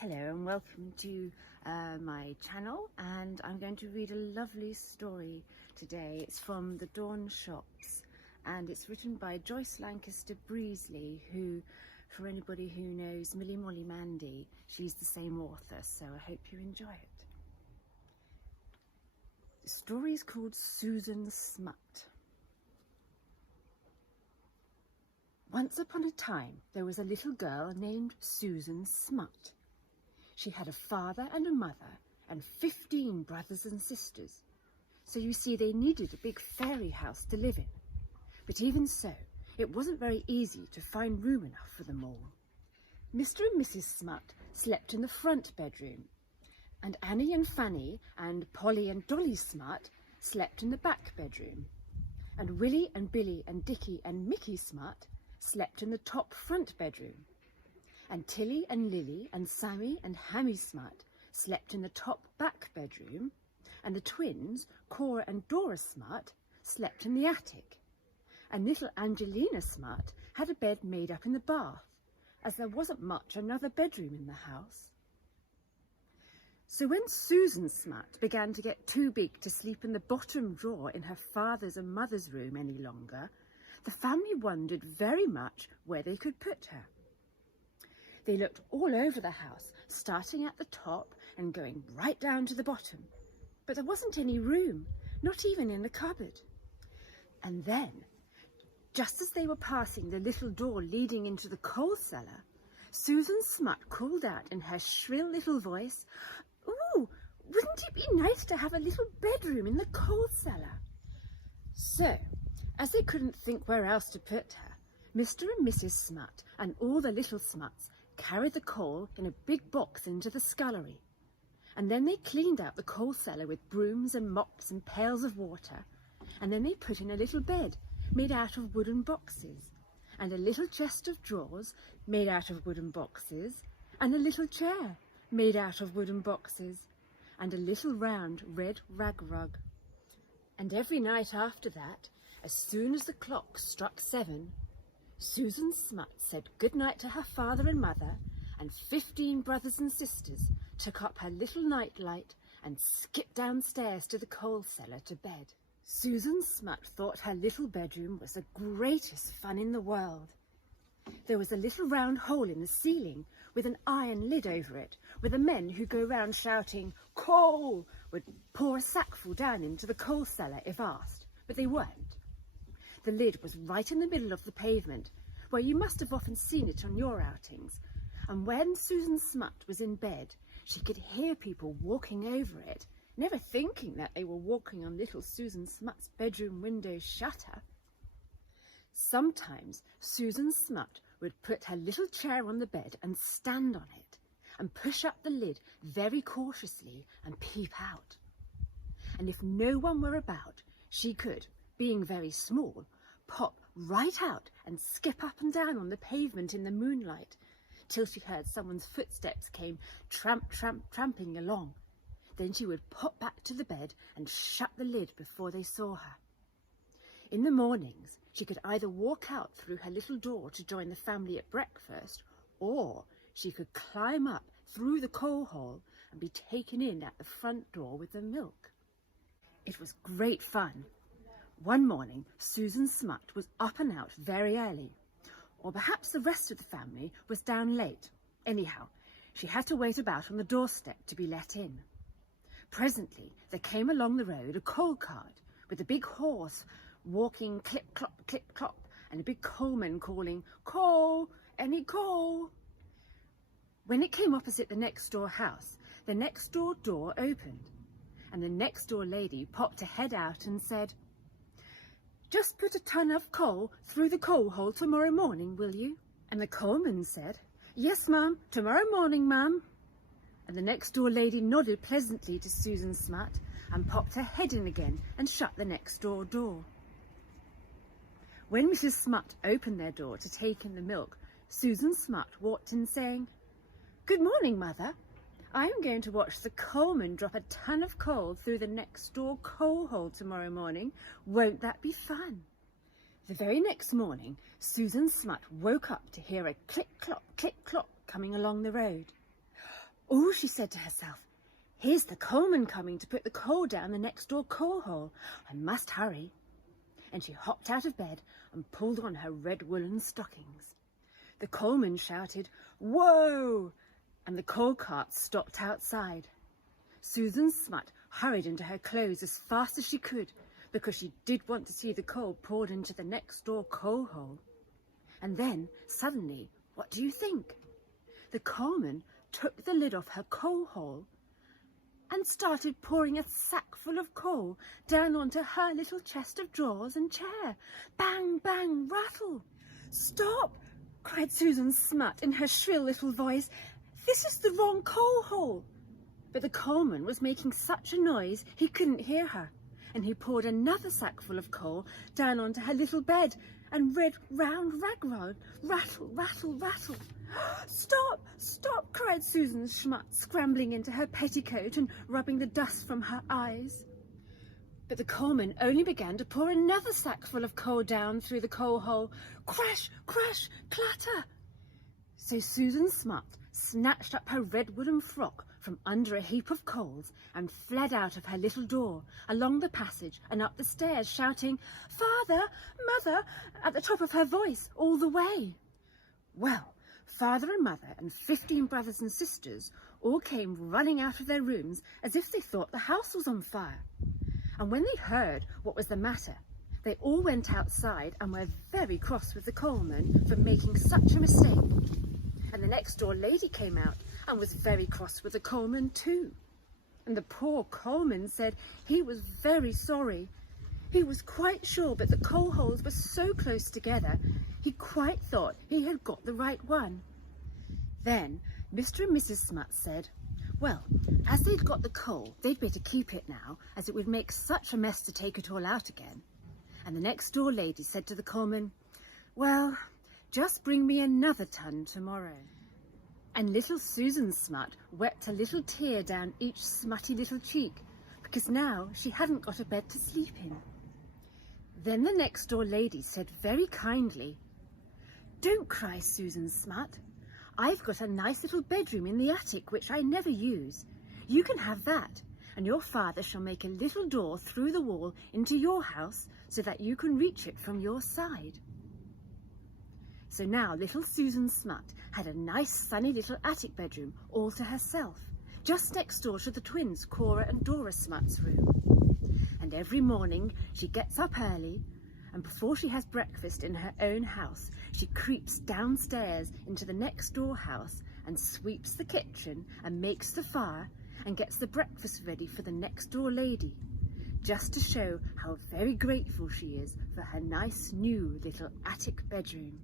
Hello and welcome to my channel, and I'm going to read a lovely story today. It's from The Dawn Shops and it's written by Joyce Lankester Brisley, who, for anybody who knows Millie Molly Mandy, she's the same author, so I hope you enjoy it. The story is called Susan Smutt. Once upon a time there was a little girl named Susan Smutt. She had a father and a mother and 15 brothers and sisters. So you see, they needed a big fairy house to live in. But even so, it wasn't very easy to find room enough for them all. Mr. and Mrs. Smutt slept in the front bedroom, and Annie and Fanny and Polly and Dolly Smutt slept in the back bedroom, and Willie and Billy and Dickie and Mickey Smutt slept in the top front bedroom. And Tilly and Lily and Sammy and Hammy Smutt slept in the top back bedroom, and the twins, Cora and Dora Smutt, slept in the attic. And little Angelina Smutt had a bed made up in the bath, as there wasn't much another bedroom in the house. So when Susan Smutt began to get too big to sleep in the bottom drawer in her father's and mother's room any longer, the family wondered very much where they could put her. They looked all over the house, starting at the top and going right down to the bottom. But there wasn't any room, not even in the cupboard. And then, just as they were passing the little door leading into the coal cellar, Susan Smutt called out in her shrill little voice, "Ooh, wouldn't it be nice to have a little bedroom in the coal cellar?" So, as they couldn't think where else to put her, Mr. and Mrs. Smutt and all the little Smutts carried the coal in a big box into the scullery, and then they cleaned out the coal cellar with brooms and mops and pails of water, and then they put in a little bed made out of wooden boxes, and a little chest of drawers made out of wooden boxes, and a little chair made out of wooden boxes, and a little round red rag rug. And every night after that, as soon as the clock struck 7, Susan Smutt said good night to her father and mother, and 15 brothers and sisters took up her little night light and skipped downstairs to the coal cellar to bed. Susan Smutt thought her little bedroom was the greatest fun in the world. There was a little round hole in the ceiling with an iron lid over it, where the men who go round shouting "Coal" would pour a sackful down into the coal cellar if asked, but they weren't. The lid was right in the middle of the pavement, where you must have often seen it on your outings, and when Susan Smutt was in bed, she could hear people walking over it, never thinking that they were walking on little Susan Smutt's bedroom window shutter. Sometimes Susan Smutt would put her little chair on the bed and stand on it, and push up the lid very cautiously and peep out. And if no one were about, she could, being very small, pop right out and skip up and down on the pavement in the moonlight, till she heard someone's footsteps came tramp, tramp, tramping along. Then she would pop back to the bed and shut the lid before they saw her. In the mornings, she could either walk out through her little door to join the family at breakfast, or she could climb up through the coal hole and be taken in at the front door with the milk. It was great fun. One morning, Susan Smutt was up and out very early, or perhaps the rest of the family was down late. Anyhow, she had to wait about on the doorstep to be let in. Presently, there came along the road a coal cart with a big horse walking clip-clop, clip-clop, and a big coalman calling, "Coal, any coal?" When it came opposite the next door house, the next door door opened, and the next door lady popped her head out and said, "Just put a ton of coal through the coal hole tomorrow morning, will you?" And the coalman said, "Yes, ma'am, tomorrow morning, ma'am." And the next door lady nodded pleasantly to Susan Smutt and popped her head in again and shut the next door door. When Mrs. Smutt opened their door to take in the milk, Susan Smutt walked in saying, "Good morning, mother. I'm going to watch the coalman drop a ton of coal through the next door coal hole tomorrow morning. Won't that be fun?" The very next morning, Susan Smutt woke up to hear a click-clop, click-clop coming along the road. "Oh," she said to herself, "here's the coalman coming to put the coal down the next door coal hole. I must hurry." And she hopped out of bed and pulled on her red woolen stockings. The coalman shouted, "Whoa!" and the coal cart stopped outside. Susan Smutt hurried into her clothes as fast as she could, because she did want to see the coal poured into the next door coal hole. And then, suddenly, what do you think? The coalman took the lid off her coal hole and started pouring a sack full of coal down onto her little chest of drawers and chair. Bang, bang, rattle. "Stop!" cried Susan Smutt in her shrill little voice. "This is the wrong coal hole." But the coalman was making such a noise he couldn't hear her, and he poured another sackful of coal down onto her little bed and read round ragrod, rattle, rattle, rattle. "Stop, stop!" cried Susan Smutt, scrambling into her petticoat and rubbing the dust from her eyes. But the coalman only began to pour another sackful of coal down through the coal hole. Crash, crash, clatter! So Susan Smutt snatched up her red woolen frock from under a heap of coals and fled out of her little door, along the passage and up the stairs, shouting, "Father, Mother," at the top of her voice all the way. Well, Father and Mother and 15 brothers and sisters all came running out of their rooms as if they thought the house was on fire. And when they heard what was the matter, they all went outside and were very cross with the coalman for making such a mistake. And the next door lady came out and was very cross with the coalman too. And the poor coalman said he was very sorry. He was quite sure that the coal holes were so close together, he quite thought he had got the right one. Then Mr. and Mrs. Smutt said, well, as they'd got the coal, they'd better keep it now, as it would make such a mess to take it all out again. And the next door lady said to the coalman, well, just bring me another ton tomorrow. And little Susan Smutt wept a little tear down each smutty little cheek, because now she hadn't got a bed to sleep in. Then the next door lady said very kindly, don't cry, Susan Smutt. I've got a nice little bedroom in the attic which I never use. You can have that, and your father shall make a little door through the wall into your house so that you can reach it from your side. So now little Susan Smutt had a nice sunny little attic bedroom all to herself, just next door to the twins Cora and Dora Smutt's room. And every morning she gets up early, and before she has breakfast in her own house, she creeps downstairs into the next door house and sweeps the kitchen and makes the fire and gets the breakfast ready for the next door lady, just to show how very grateful she is for her nice new little attic bedroom.